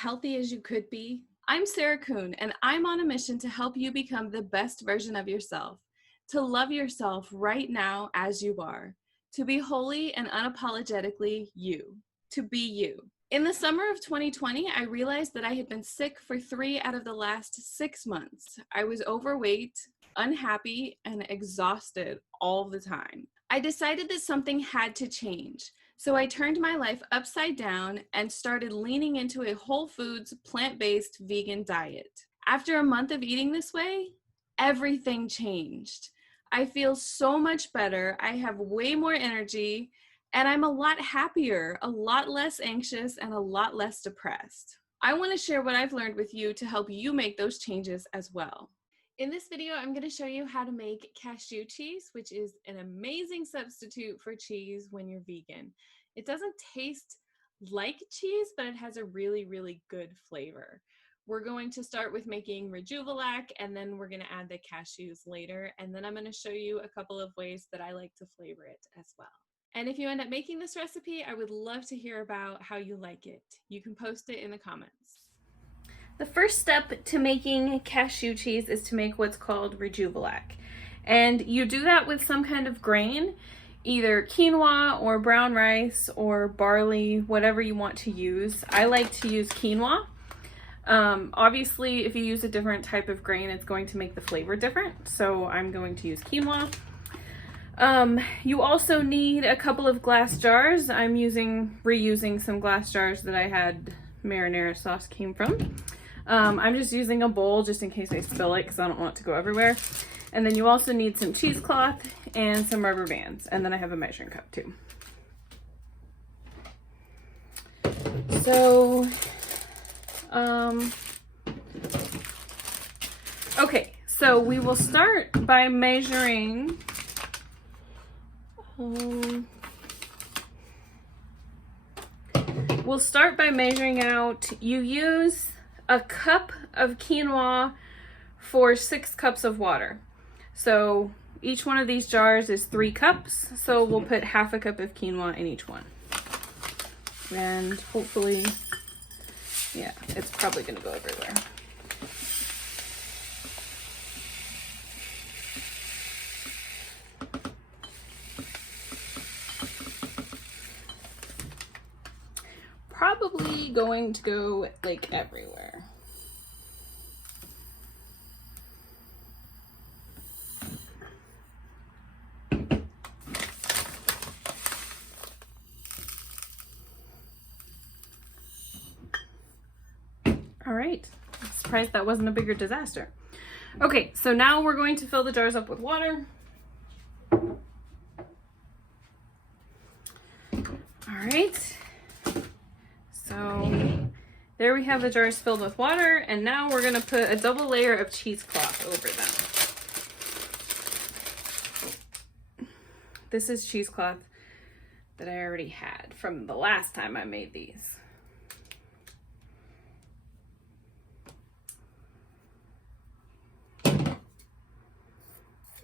healthy as you could be? I'm Sarah Kuhn, and I'm on a mission to help you become the best version of yourself, to love yourself right now as you are, to be wholly and unapologetically you, to be you. In the summer of 2020, I realized that I had been sick for 3 out of the last 6 months. I was overweight, unhappy, and exhausted all the time. I decided that something had to change. So I turned my life upside down and started leaning into a whole foods, plant-based vegan diet. After a month of eating this way, everything changed. I feel so much better. I have way more energy, and I'm a lot happier, a lot less anxious, and a lot less depressed. I want to share what I've learned with you to help you make those changes as well. In this video, I'm going to show you how to make cashew cheese, which is an amazing substitute for cheese when you're vegan. It doesn't taste like cheese, but it has a really, really good flavor. We're going to start with making Rejuvelac, and then we're going to add the cashews later, and then I'm going to show you a couple of ways that I like to flavor it as well. And if you end up making this recipe, I would love to hear about how you like it. You can post it in the comments. The first step to making cashew cheese is to make what's called Rejuvelac. And you do that with some kind of grain, either quinoa or brown rice or barley, whatever you want to use. I like to use quinoa. Obviously, if you use a different type of grain, it's going to make the flavor different. So I'm going to use quinoa. You also need a couple of glass jars. I'm reusing some glass jars that I had marinara sauce came from. I'm just using a bowl just in case I spill it because I don't want it to go everywhere. And then you also need some cheesecloth and some rubber bands. And then I have a measuring cup too. So, okay, so we will start by measuring, out, you use a cup of quinoa for 6 cups of water. So each one of these jars is 3 cups. So we'll put half a cup of quinoa in each one. And hopefully, yeah, it's probably gonna go everywhere. Probably going to go like everywhere. All right, I'm surprised that wasn't a bigger disaster. Okay, so now we're going to fill the jars up with water. All right. So there we have the jars filled with water, and now we're going to put a double layer of cheesecloth over them. This is cheesecloth that I already had from the last time I made these.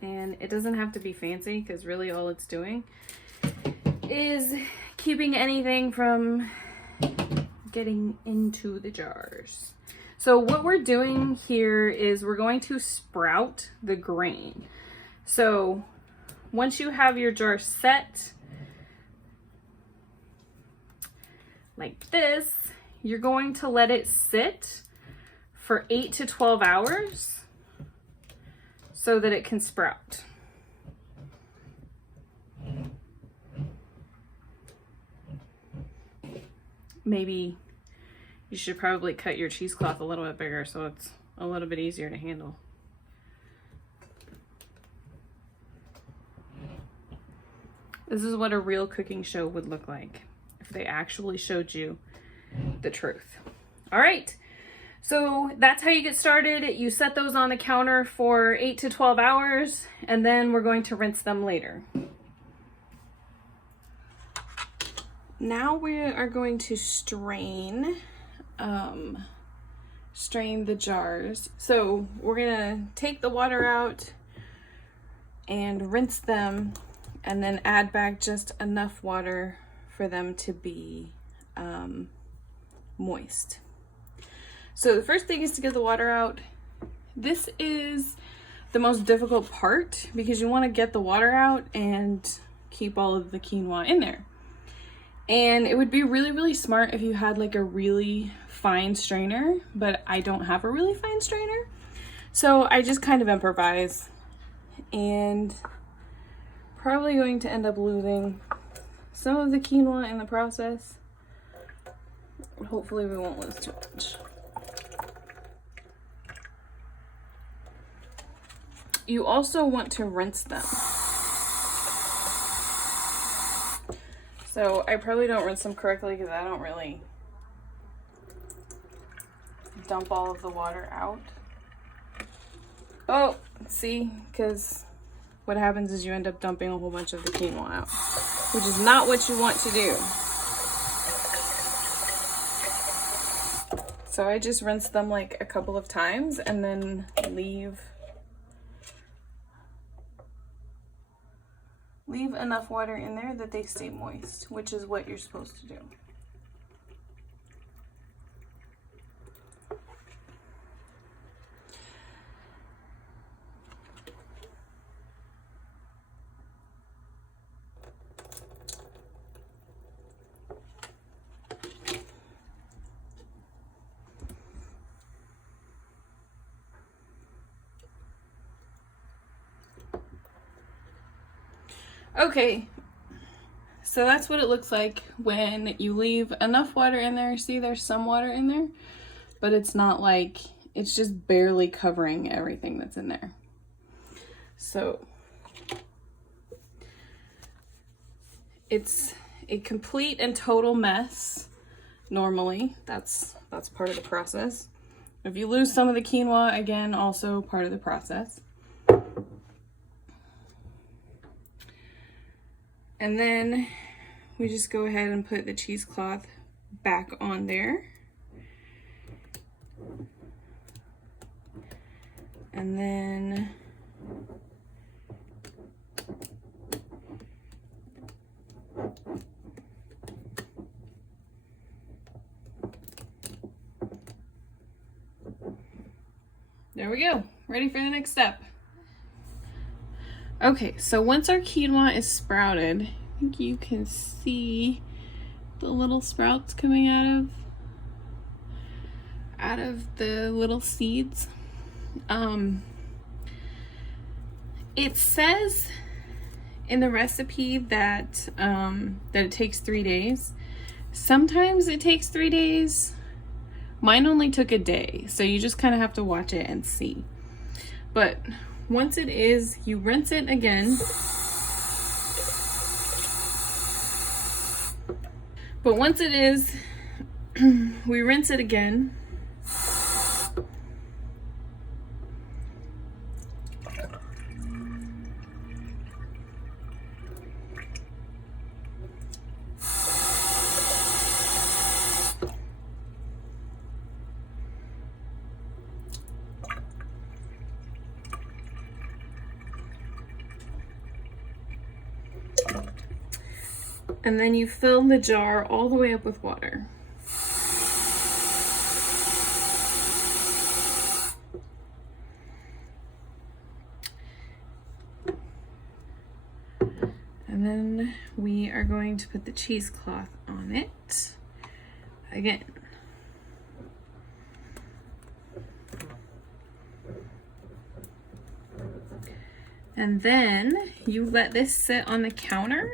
And it doesn't have to be fancy because really all it's doing is keeping anything from getting into the jars. So what we're doing here is we're going to sprout the grain. So once you have your jar set like this, you're going to let it sit for 8 to 12 hours so that it can sprout. Maybe you should probably cut your cheesecloth a little bit bigger so it's a little bit easier to handle. This is what a real cooking show would look like if they actually showed you the truth. All right, so that's how you get started. You set those on the counter for 8 to 12 hours, and then we're going to rinse them later. Now we are going to strain the jars. So we're gonna take the water out and rinse them, and then add back just enough water for them to be moist. So the first thing is to get the water out. This is the most difficult part because you want to get the water out and keep all of the quinoa in there. And it would be really, really smart if you had like a really fine strainer, but I don't have a really fine strainer. So I just kind of improvise and probably going to end up losing some of the quinoa in the process. Hopefully we won't lose too much. You also want to rinse them. So I probably don't rinse them correctly because I don't really dump all of the water out. Oh, see, because what happens is you end up dumping a whole bunch of the quinoa out, which is not what you want to do. So I just rinse them like a couple of times and then leave enough water in there that they stay moist, which is what you're supposed to do. Okay, so that's what it looks like when you leave enough water in there. See, there's some water in there, but it's not like, it's just barely covering everything that's in there. So it's a complete and total mess. Normally, that's part of the process. If you lose some of the quinoa, again, also part of the process. And then we just go ahead and put the cheesecloth back on there. And then there we go, ready for the next step. Okay, so once our quinoa is sprouted, I think you can see the little sprouts coming out of the little seeds. It says in the recipe that it takes 3 days. Sometimes it takes 3 days. Mine only took a day, so you just kind of have to watch it and see. But once it is, you rinse it again. But once it is, we rinse it again. And then you fill the jar all the way up with water. And then we are going to put the cheesecloth on it again. And then you let this sit on the counter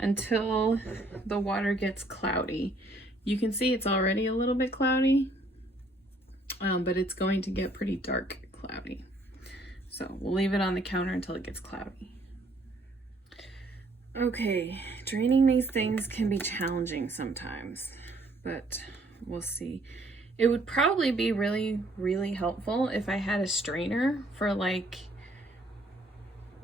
until the water gets cloudy. You can see it's already a little bit cloudy, but it's going to get pretty dark cloudy. So we'll leave it on the counter until it gets cloudy. Okay, draining these things can be challenging sometimes, but we'll see. It would probably be really, really helpful if I had a strainer for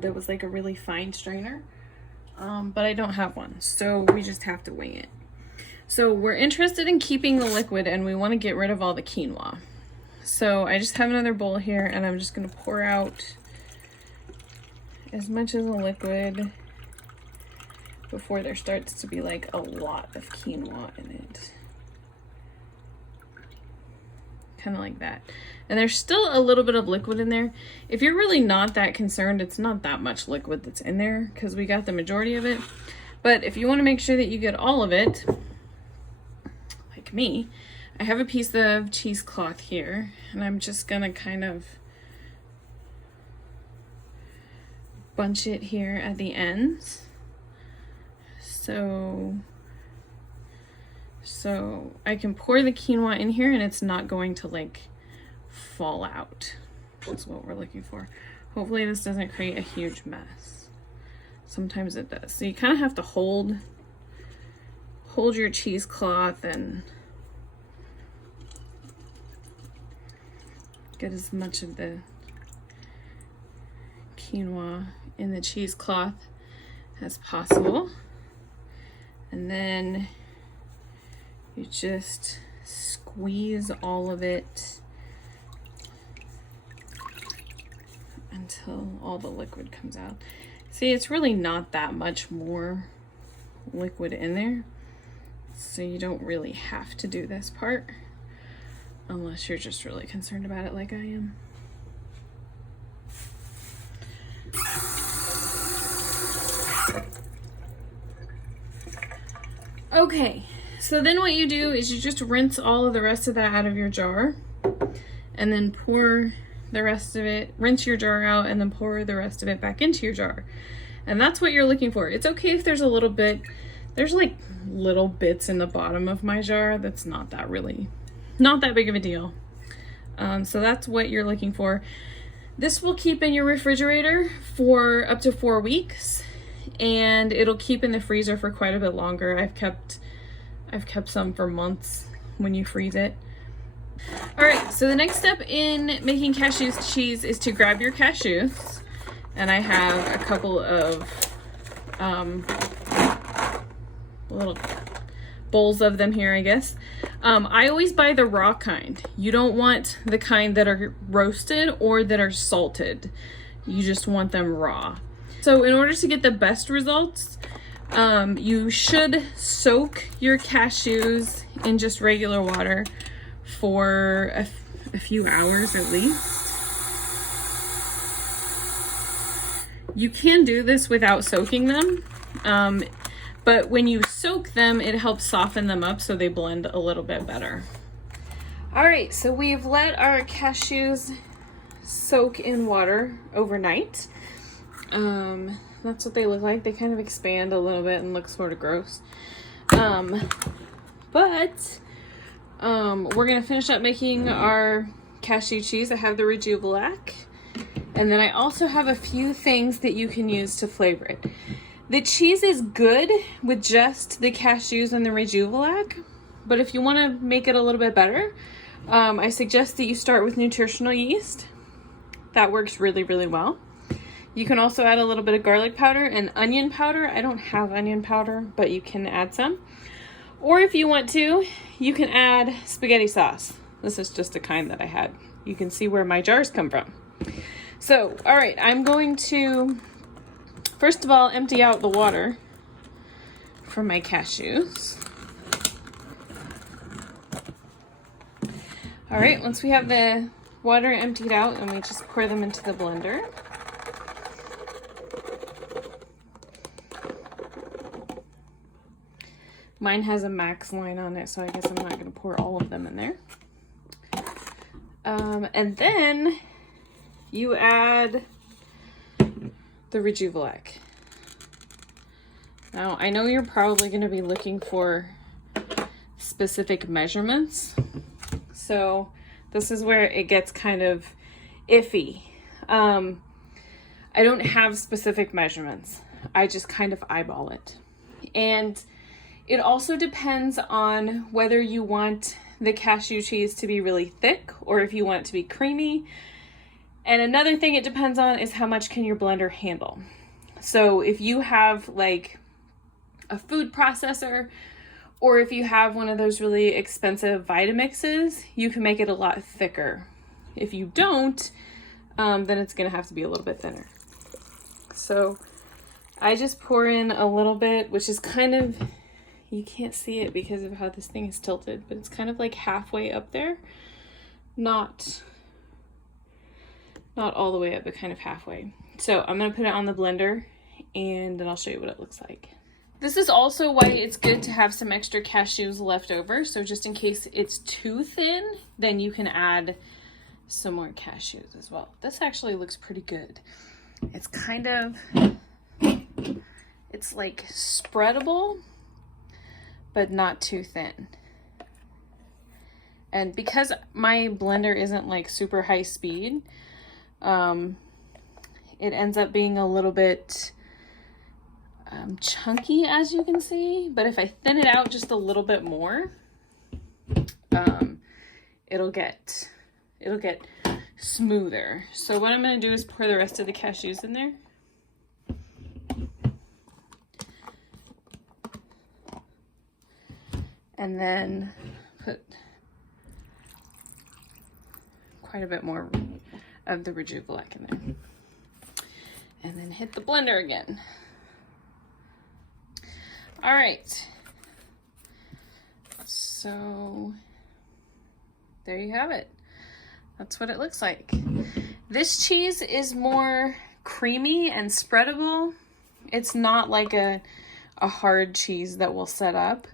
that was like a really fine strainer. But I don't have one, so we just have to wing it. So we're interested in keeping the liquid and we want to get rid of all the quinoa. So I just have another bowl here and I'm just going to pour out as much of the liquid before there starts to be like a lot of quinoa in it. kind of like that. And there's still a little bit of liquid in there. If you're really not that concerned, it's not that much liquid that's in there because we got the majority of it. But if you want to make sure that you get all of it, like me, I have a piece of cheesecloth here, and I'm just gonna kind of bunch it here at the ends. So I can pour the quinoa in here and it's not going to like fall out. That's what we're looking for. Hopefully this doesn't create a huge mess. Sometimes it does. So you kind of have to hold your cheesecloth and get as much of the quinoa in the cheesecloth as possible. And then you just squeeze all of it until all the liquid comes out. See, it's really not that much more liquid in there, so you don't really have to do this part unless you're just really concerned about it like I am. Okay, so then what you do is you just rinse all of the rest of that out of your jar and then pour the rest of it, rinse your jar out and then pour the rest of it back into your jar. And that's what you're looking for. It's okay if there's a little bit, there's like little bits in the bottom of my jar. That's not that big of a deal. So that's what you're looking for. This will keep in your refrigerator for up to 4 weeks, and it'll keep in the freezer for quite a bit longer. I've kept some for months when you freeze it. All right, so the next step in making cashew cheese is to grab your cashews, and I have a couple of little bowls of them here, I guess. I always buy the raw kind. You don't want the kind that are roasted or that are salted. You just want them raw. So in order to get the best results, you should soak your cashews in just regular water for a few hours at least. You can do this without soaking them, but when you soak them, it helps soften them up so they blend a little bit better. All right, so we've let our cashews soak in water overnight. That's what they look like. They kind of expand a little bit and look sort of gross. But we're gonna finish up making our cashew cheese. I have the Rejuvelac, and then I also have a few things that you can use to flavor it. The cheese is good with just the cashews and the Rejuvelac, but if you want to make it a little bit better, I suggest that you start with nutritional yeast. That works really, really well. You can also add a little bit of garlic powder and onion powder. I don't have onion powder, but you can add some. Or if you want to, you can add spaghetti sauce. This is just a kind that I had. You can see where my jars come from. So, all right, I'm going to, first of all, empty out the water from my cashews. All right, once we have the water emptied out, and we just pour them into the blender. Mine has a max line on it, so I guess I'm not going to pour all of them in there. And then you add the Rejuvelac. Now, I know you're probably going to be looking for specific measurements, so this is where it gets kind of iffy. I don't have specific measurements. I just kind of eyeball it. And it also depends on whether you want the cashew cheese to be really thick or if you want it to be creamy. And another thing it depends on is how much can your blender handle. So if you have like a food processor, or if you have one of those really expensive Vitamixes, you can make it a lot thicker. If you don't, then it's gonna have to be a little bit thinner. So I just pour in a little bit, which is kind of, you can't see it because of how this thing is tilted, but it's kind of like halfway up there. not all the way up, but kind of halfway. So I'm gonna put it on the blender and then I'll show you what it looks like. This is also why it's good to have some extra cashews left over. So just in case it's too thin, then you can add some more cashews as well. This actually looks pretty good. It's kind of, it's like spreadable, but not too thin. And because my blender isn't like super high speed, it ends up being a little bit chunky, as you can see. But if I thin it out just a little bit more, it'll get smoother. So what I'm going to do is pour the rest of the cashews in there. And then put quite a bit more of the Rajugulak in there. And then hit the blender again. All right. So there you have it. That's what it looks like. This cheese is more creamy and spreadable. It's not like a hard cheese that will set up.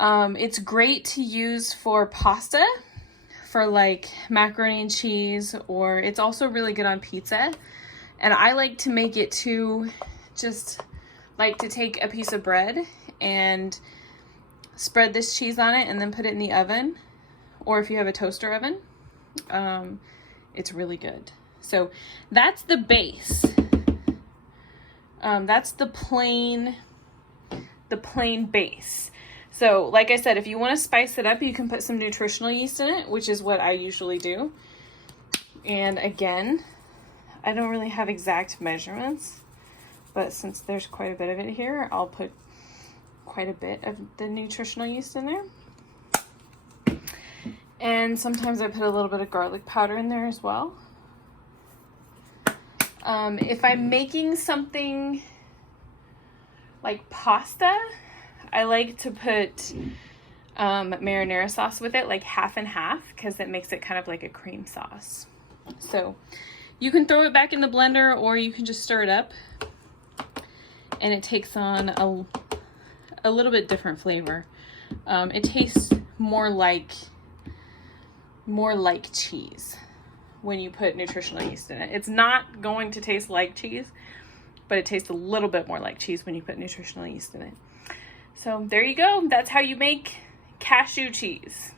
It's great to use for pasta, for like macaroni and cheese, or it's also really good on pizza. And I like to make it too, just like to take a piece of bread and spread this cheese on it and then put it in the oven, or if you have a toaster oven, it's really good. So that's the base. That's the plain base. So like I said, if you want to spice it up, you can put some nutritional yeast in it, which is what I usually do. And again, I don't really have exact measurements, but since there's quite a bit of it here, I'll put quite a bit of the nutritional yeast in there. And sometimes I put a little bit of garlic powder in there as well. If I'm making something like pasta, I like to put marinara sauce with it, like half and half, because it makes it kind of like a cream sauce. So you can throw it back in the blender, or you can just stir it up, and it takes on a little bit different flavor. It tastes more like cheese when you put nutritional yeast in it. It's not going to taste like cheese, but it tastes a little bit more like cheese when you put nutritional yeast in it. So there you go. That's how you make cashew cheese.